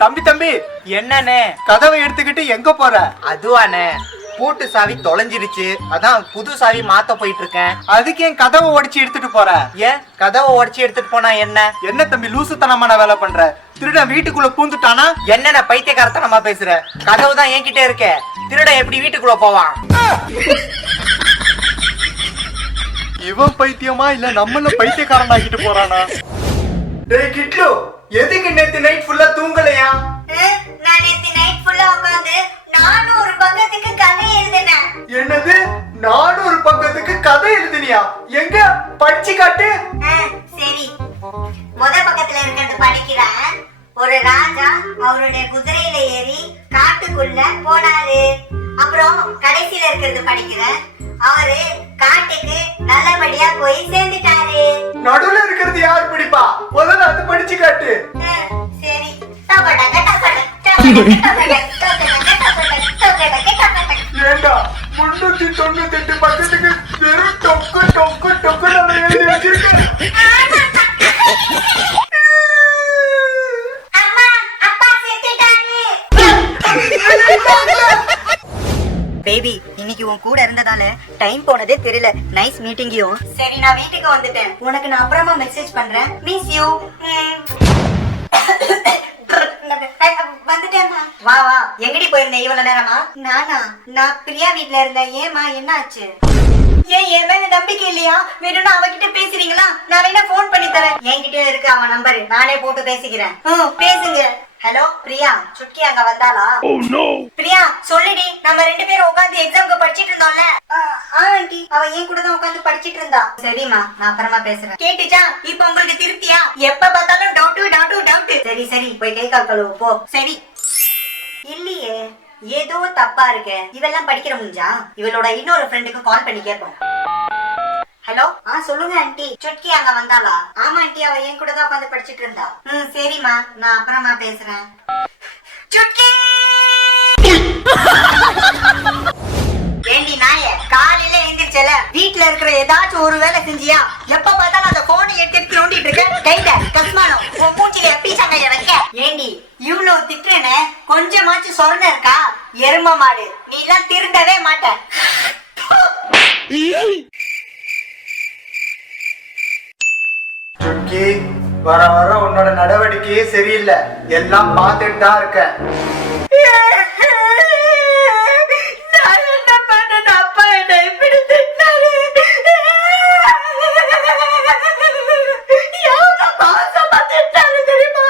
தம்பி தம்பி, என்னண்ணே? கதவை எடுத்துக்கிட்டு எங்க போற? அதுவாண்ணே, பூட்டு சாவி தொலைஞ்சிருச்சு, அதான் புது சாவி மாத்த போயிட்டு இருக்கேன். அதுக்கு என் கதவை உடைச்சு எடுத்துட்டு போற? ஏன் கதவை உடைச்சு எடுத்துட்டு போனா என்ன? என்ன தம்பி லூசுத்தனமான வேலை பண்ற? திருடன் வீட்டுக்குள்ள பூந்துட்டானா? என்னென்ன பைத்தியக்காரத்தனமா பேசுற? கதவு தான் என்கிட்ட இருக்க, திருடன் எப்படி வீட்டுக்குள்ள போவான்? இவன் பைத்தியமா இல்ல நம்மள பைத்தியக்காரன் ஆக்கிட்டு போறானா? டேய் கிட்லு, எதுக்கு நேத்து நைட் ஃபுல்லா தூங்கலையா? நான் நேத்து நைட் ஃபுல்லா உட்கார்ந்து 400 பக்கத்துக்கு கதை எழுதினேன். என்னது 400 பக்கத்துக்கு கதை எழுதினியா? எங்க படிச்சு காட்டு. சரி, முத பக்கத்துல இருக்கிறது படிக்கிறேன். ஒரு ராஜா அவருடைய குதிரையில ஏறி காட்டுக்குள்ள போனாரு. அப்புறம் கடைசியில இருக்கிறது படிக்கிறேன். அவரு காட்டுக்கு நல்லபடியா போய் சேர்ந்துட்டாரு. நடுவுல இருக்கிறது யார் பிடிப்பா? முதல்ல அது படிச்சு காட்டு. சரி, டபடக டபடக டபடக டபடக டபடக டபடக. ஏண்டா 398 பக்கத்துக்கு வெறும் டொக்கு டொக்கு டொக்கு எழுதி வச்சிருக்கேன். அம்மா, அப்பா செத்துட்டாரு. பேபி, இன்னைக்கு உன் கூட இருந்ததால டைம் போனதே தெரியல. Nice meeting you. சரி, நான் வீட்டுக்கு வந்துட்டேன். உனக்கு நான் அப்புறமா மெசேஜ் பண்றேன். Miss you. வந்துட்டேம்மா. வா வா. எங்கடி போயிருந்த இவ்வளவு நேரமா? நான் பிரியா வீட்ல இருந்தேன். ஏமா, என்ன ஆச்சு? ஏன் என் மேல நம்பிக்கை இல்லையா? வேணும்னா அவகிட்ட பேசுறீங்களா? நான் வேணா போன் பண்ணி தரேன். என்கிட்டயும் இருக்கு அவன் நம்பர், நானே போட்டு பேசிக்கிறேன். பேசுங்க. ஹலோ பிரியா, சுட்கி அங்க வந்தாளா? பிரியா, சொல்லுடி. நம்ம 2 பேரும் உட்கார்ந்து எக்ஸாம்க்கு படிச்சிட்டு இருந்தோம்ல. ஆண்டி, அவ என் கூட தான் உட்கார்ந்து படிச்சிட்டு இருந்தா. சரிம்மா, நான் அப்புறமா பேசுறேன். கேட்டுச்சா? இப்ப உங்களுக்கு திருப்தியா? எப்ப பார்த்தாலும் டவுட். சரி சரி, போய் கை கால் கழுவு போ. சரி. இல்லையே, ஏதோ தப்பா இருக்கு. இவெல்லாம் படிக்கிற முடிஞ்சா? இவளோட இன்னொரு ஃப்ரெண்டுக்கு கால் பண்ணி கேட்போம். ஹலோ, சொல்லுங்க ஆண்டி. சுட்கி அங்க வந்தாளா? ஆமா ஆண்டி, அவ என் கூட தான் உட்கார்ந்து படிச்சிட்டு இருந்தா. சரிம்மா, நான் அப்புறமா பேசுறேன். சுட்கி! ஏண்டி நாயே, காலையில எந்திரிச்சல வீட்டுல இருக்கிற ஏதாச்சும் ஒரு வேலை செஞ்சியா? எப்ப பார்த்தாலும் அந்த போனை எடுத்து நோண்டிட்டு இருக்க. கையில கஸ்மானம் உன் மூஞ்சில பீச்சாங்கைய வைக்க. ஏண்டி இவ்வளவு திட்டுறேன்னு கொஞ்சமாச்சும் சொரண இருக்கா? எரும மாடு, நீ எல்லாம் திருந்தவே மாட்ட. சுக்கி, வர வர உன்னோட நடவடிக்கையே சரியில்லை. எல்லாம் பார்த்துட்டு தான் இருக்கேன். நான் என்ன பண்ணேன்? அப்பா என்ன இப்படி திட்டினாரு. எவ்வளவு மோசமா திட்டாரு தெரியுமா?